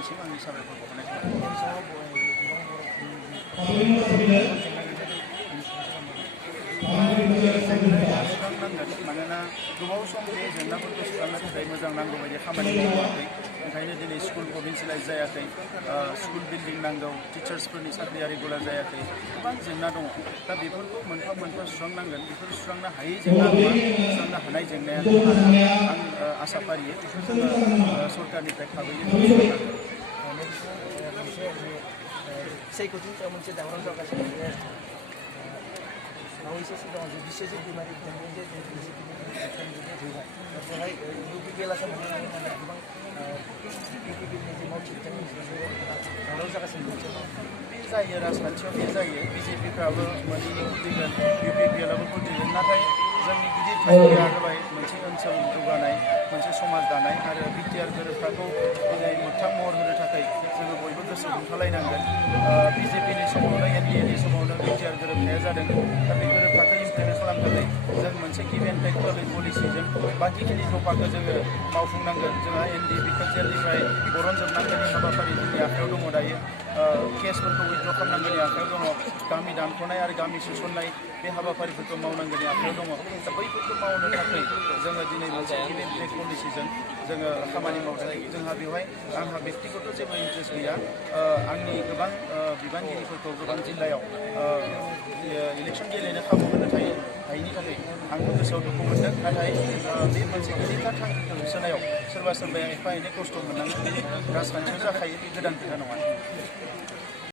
बिथांमोननिसिम आंनि साबायखरखौ होनाय थाबाय। सुस्रांनांगोन मानोना गोबाव सम बे जेंनाफोरखौ सुस्रांनो थाखाय मोजां नांगौ बायदि खामानि मावाखै ओंखायनो दिनै स्कुल प्रभिन्सियेलाइज जायाखै स्कुल बिल्डिं नांगौ टिचार्सफोरनि साख्रिया रेगुलार जायाखै गोबां जेंना दङ दा बेफोरखौ मोनफा मोनफा सुस्रांनांगोन बेफोर सुस्रांनो हायै जेंना नङा सुस्रांनो हानाय जेंनाया दं आरो आं आसा फारियो बेखौ जोङो सरकारनिफ्राय थाबैनो सुस्रांनांगोन। मोनसे दावराव जागासिनो बावैसो सिगाङाव जे बिश्वजित दैमारि बिथांनि जे बेवहाय इउपि बेलासा मोननाय गोबां इउपिपिनि जे मावथि बिथांनि दावराव जागासिनो बे जायो राजखान्थियाव बे जायो बिजेपिफ्राबो मोनैनि खुद्रिगोन इउपिपिएलआबो खुद्रिगोन नाथाय जोंनि गिदिर थांखिया जाबाय मोनसे ओनसोल जौगानाय मोनसे समाज दानाय आरो बिटिआर गोरोबथाखौ दिनै मोगथां महर होनो थाखाय जोङो बयबो गोसो दुंखांलायनांगोन। बिजेपिनि समावनो एनडिएनि समावनो बिटिआर गोरोबथाया जादों दा बे गोरोबथाखौ इमप्लिमेन्ट खालामनो थाखाय जों मोनसे गिभ एन्ड टेक पलिसिजों बाखिखिनि जफाखौ जोङो मावफुंनांगोन जोंहा एनडिएपिखौ जेलनिफ्राय बरनजोबनांगोननि हाबाफारि जोंनि आखायाव दङ दायो केसफोरखौ उइथड्र खालामनांगोननि आखायाव दङ गामि दानख'नाय आरो गामि सोसननाय बे हाबाफारिफोरखौ मावनांगोननि आखायाव दङ दा बैफोरखौ मावनो थाखाय जोङो दिनै मोनसे गिभ एन्ड टेक पलिसिजों जोङो खामानि मावदों जोंहा बेवहाय आंहा बेक्तिगत जेबो इन्ट्रेस्ट गैया आंनि गोबां बिबानगिरिफोरखौ गोबां जिल्लायाव इलेक्सन गेलेनो खाबु होनो हायैनि थाखाय आंबो गोसोआव दुखु मोनदों नाथाय बे मोनसे गिदिरथार थांखिखौ होसोनायाव सोरबा सोरबाया एफा एनै खस्थ' मोननांगौ राजखान्थियाव जाखायो बे गोदान खोथा नङा।